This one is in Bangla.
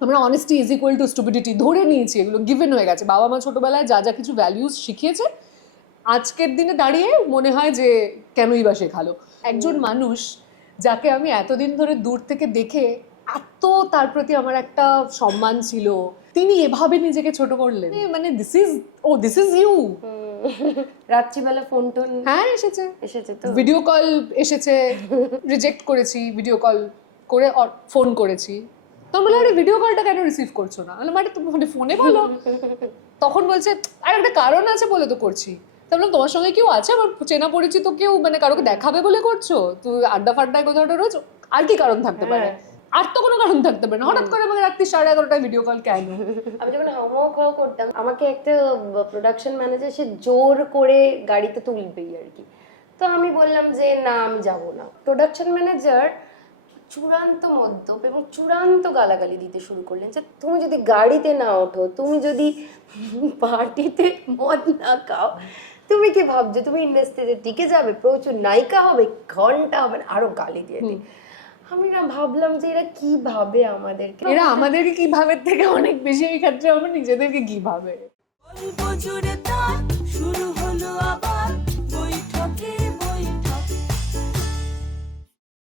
আমরা honesty is equal to stupidity ধরে নিয়েছি, এগুলো গিভেন হয়ে গেছে। বাবা মা ছোটবেলায় যা যা কিছু ভ্যালিউস শিখিয়েছে, আজকের দিনে দাঁড়িয়ে মনে হয় যে কেনই বা শেখালো। একজন মানুষ যাকে আমি এতদিন ধরে দূর থেকে দেখে এত তার প্রতি আমার একটা সম্মান ছিল, তিনি এভাবে নিজেকে ছোট করলেন, মানে দিস ইজ ইউ। রাত্রিবেলা ফোন টোন হ্যাঁ এসেছে, এসেছে তো? ভিডিও কল এসেছে, রিজেক্ট করেছি, ভিডিও কল করে ফোন করেছি। তখন বলে আরে ভিডিও কলটা কেন রিসিভ করছো না? মানে তুমি ফোনে বলো। তখন বলছে আর একটা কারণ আছে বলে তো করছি। তাহলে তোমার সঙ্গে কেউ আছে আমার চেনা পরিচিত কেউ, মানে কারোকে দেখাবে বলে করছো? তুই আড্ডা ফাড্ডায় কোথাও রয়েছো, আর কি কারণ থাকতে পারে? আর তো কোনো কারণ থাকতে পারে না, হঠাৎ করে আমাকে রাত্রি 11:30টায় ভিডিও কল কেন? আমি যখন হোমওয়ার্ক করতাম, আমাকে একটা প্রোডাকশন ম্যানেজার সে জোর করে গাড়িতে তুলবেই আর কি। তো আমি বললাম যে না আমি যাব না। প্রোডাকশন ম্যানেজার চূড়ান্ত মদ্যপ এবং চূড়ান্ত গালাগালি দিতে শুরু করলেন যে তুমি যদি গাড়িতে না ওঠো, তুমি যদি পার্টিতে মদ না খাও, তুমি কি ভাবছো তুমি ইন্ডাস্ট্রিতে টিকে যাবে? প্রচুর নায়িকা হবে, ঘন্টা হবে, আরো গালি দিয়ে দিই। আমি না ভাবলাম যে এরা কি ভাবে আমাদেরকে, এরা আমাদেরকে কি ভাবে থেকে অনেক বেশি এই ক্ষেত্রে আমরা নিজেদেরকে কি ভাবে।